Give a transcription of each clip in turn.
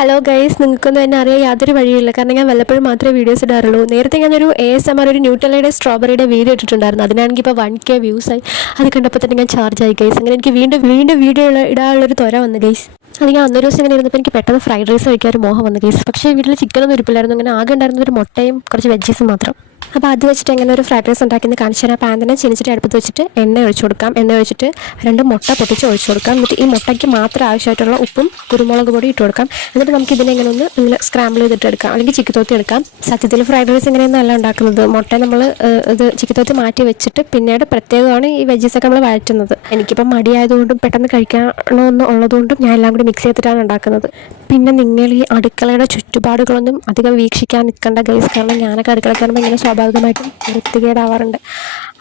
Hello guys, നിങ്ങൾക്കൊന്നും എന്നെ അറിയാൻ യാതൊരു വഴിയില്ല. കാരണം ഞാൻ വല്ലപ്പോഴും മാത്രമേ വീഡിയോസ് ഇടാറുള്ളൂ. നേരത്തെ ഞാനൊരു ASMR ഒരു ന്യൂട്ടെല്ലയുടെ സ്ട്രോബെറിയുടെ വീഡിയോ ഇട്ടിട്ടുണ്ടായിരുന്നു. അതിനാണെങ്കിൽ ഇപ്പോൾ 1K വ്യൂസായി. അത് കണ്ടപ്പോൾ തന്നെ ഞാൻ ചാർജ് ആയി ഗൈസ്. അങ്ങനെ എനിക്ക് വീണ്ടും വീണ്ടും വീഡിയോ ഇടാനുള്ളൊരു ത്വര വന്നു ഗൈസ്. അത് ഞാൻ അന്നൊരു ദിവസം ഇങ്ങനെ ഇരുന്നപ്പോൾ എനിക്ക് പെട്ടെന്ന് ഫ്രൈഡ് റൈസ് കഴിക്കാൻ ഒരു മോഹം വന്നു ഗൈസ്. പക്ഷേ വീട്ടിൽ ചിക്കനൊന്നും ഇരിപ്പില്ലായിരുന്നു. അങ്ങനെ ആകെ ഉണ്ടായിരുന്ന ഒരു മുട്ടയും കുറച്ച് വെജീസും മാത്രം. അപ്പോൾ അത് വെച്ചിട്ട് എങ്ങനെ ഒരു ഫ്രൈഡ് റൈസ് ഉണ്ടാക്കിയെന്ന് കാണിച്ചു തരാം. പാൻ തന്നെ ചിനിച്ചിട്ട് അടുപ്പത്ത് വെച്ചിട്ട് എണ്ണ ഒഴിച്ചു കൊടുക്കാം. എണ്ണ ഒഴിച്ചിട്ട് 2 മുട്ട പൊട്ടിച്ച് ഒഴിച്ചു കൊടുക്കാം. എന്നിട്ട് ഈ മുട്ടയ്ക്ക് മാത്രം ആവശ്യമായിട്ടുള്ള ഉപ്പും കുരുമുളക് പൊടി ഇട്ട് കൊടുക്കാം. എന്നിട്ട് നമുക്ക് ഇതിനെ ഇങ്ങനെ ഒന്ന് സ്ക്രാമ്പിൾ ചെയ്തിട്ട് എടുക്കാം, അല്ലെങ്കിൽ ചിക്കിത്തോത്തി എടുക്കാം. സത്യത്തിൽ ഫ്രൈഡ് റൈസ് ഇങ്ങനെയൊന്നും അല്ല ഉണ്ടാക്കുന്നത്. മുട്ട നമ്മൾ ഇത് ചിക്കിത്തോത്തി മാറ്റി വെച്ചിട്ട് പിന്നീട് പ്രത്യേകമാണ് ഈ വെജീസൊക്കെ നമ്മൾ വഴറ്റുന്നത്. എനിക്കിപ്പം മടിയായതുകൊണ്ടും പെട്ടെന്ന് കഴിക്കണമെന്ന് ഉള്ളതുകൊണ്ടും ഞാൻ എല്ലാം കൂടി മിക്സ് ചെയ്തിട്ടാണ് ഉണ്ടാക്കുന്നത്. പിന്നെ നിങ്ങൾ ഈ അടുക്കളയുടെ ചുറ്റുപാടുകളൊന്നും അധികം വീക്ഷിക്കാൻ നിൽക്കേണ്ട ഗൈസ്. കാരണം ഞാനൊക്കെ അടുക്കള കയറുമ്പോൾ ഇങ്ങനെ സ്വാഭാവികമായിട്ടും വൃത്തികേടാവാറുണ്ട്.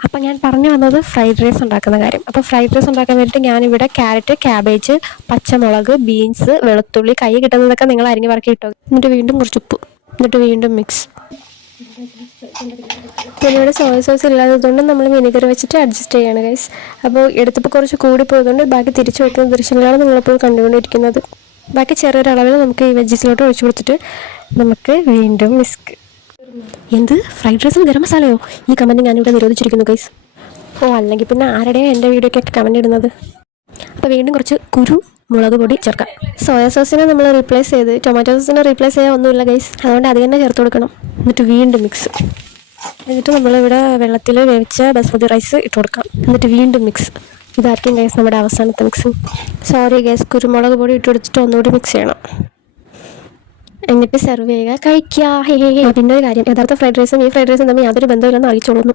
അപ്പം ഞാൻ പറഞ്ഞു വന്നത് ഫ്രൈഡ് റൈസ് ഉണ്ടാക്കുന്ന കാര്യം. അപ്പോൾ ഫ്രൈഡ് റൈസ് ഉണ്ടാക്കാൻ വേണ്ടിയിട്ട് ഞാനിവിടെ ക്യാരറ്റ്, ക്യാബേജ്, പച്ചമുളക്, ബീൻസ്, വെളുത്തുള്ളി, കൈ കിട്ടുന്നതൊക്കെ നിങ്ങൾ അരിഞ്ഞ് പറക്കി ഇട്ടോ. എന്നിട്ട് വീണ്ടും കുറച്ച് ഉപ്പ്, എന്നിട്ട് വീണ്ടും മിക്സ്. പിന്നെ ഇവിടെ സോയ സോസ് ഇല്ലാത്തതുകൊണ്ട് നമ്മൾ വിനെഗർ വെച്ചിട്ട് അഡ്ജസ്റ്റ് ചെയ്യാണ് ഗൈസ്. അപ്പോൾ എടുത്തപ്പോൾ കുറച്ച് കൂടിപ്പോയതുകൊണ്ട് ബാക്കി തിരിച്ചു വയ്ക്കുന്ന ദൃശ്യങ്ങളാണ് നിങ്ങളിപ്പോൾ കണ്ടുകൊണ്ടിരിക്കുന്നത്. ബാക്കി ചെറിയൊരളവിൽ നമുക്ക് ഈ വെജീസിലോട്ട് ഒഴിച്ചു കൊടുത്തിട്ട് നമുക്ക് വീണ്ടും മിക്സ്. എന്ത് ഫ്രൈഡ് റൈസും ഗരം മസാലയോ? ഈ കമൻറ്റ് ഞാനിവിടെ നിരോധിച്ചിരിക്കുന്നു ഗൈസ്. അല്ലെങ്കിൽ പിന്നെ ആരുടെയോ എൻ്റെ വീഡിയോക്കൊക്കെ കമൻറ്റ് ഇടുന്നത്. അപ്പോൾ വീണ്ടും കുറച്ച് മുളക് പൊടി ചേർക്കാം. സോയ സോസിനെ നമ്മൾ റീപ്ലേസ് ചെയ്ത് ടൊമാറ്റോ സോസിനെ റീപ്ലേസ് ചെയ്യാൻ ഒന്നുമില്ല ഗൈസ്. അതുകൊണ്ട് അത് തന്നെ ചേർത്ത് കൊടുക്കണം. എന്നിട്ട് വീണ്ടും മിക്സ്. എന്നിട്ട് നമ്മളിവിടെ വെള്ളത്തിൽ വേവിച്ച ബസ്മതി റൈസ് ഇട്ട് കൊടുക്കാം. എന്നിട്ട് വീണ്ടും മിക്സ്. ഇതായിരിക്കും ഗൈസ് നമ്മുടെ അവസാനത്തെ മിക്സ്. സോറി ഗൈസ്, കുരുമുളക് പൊടി ഇട്ട് കൊടുത്തിട്ട് ഒന്നുകൂടി മിക്സ് ചെയ്യണം. എന്നിട്ട് സെർവ് ചെയ്യുക, കഴിക്കുക. പിന്നെ ഒരു കാര്യം, യഥാർത്ഥ ഫ്രൈഡ് റൈസും ഈ ഫ്രൈഡ് റൈസും തമ്മിൽ യാതൊരു ബന്ധമില്ലെന്ന് അറിയിച്ചോളുന്നു.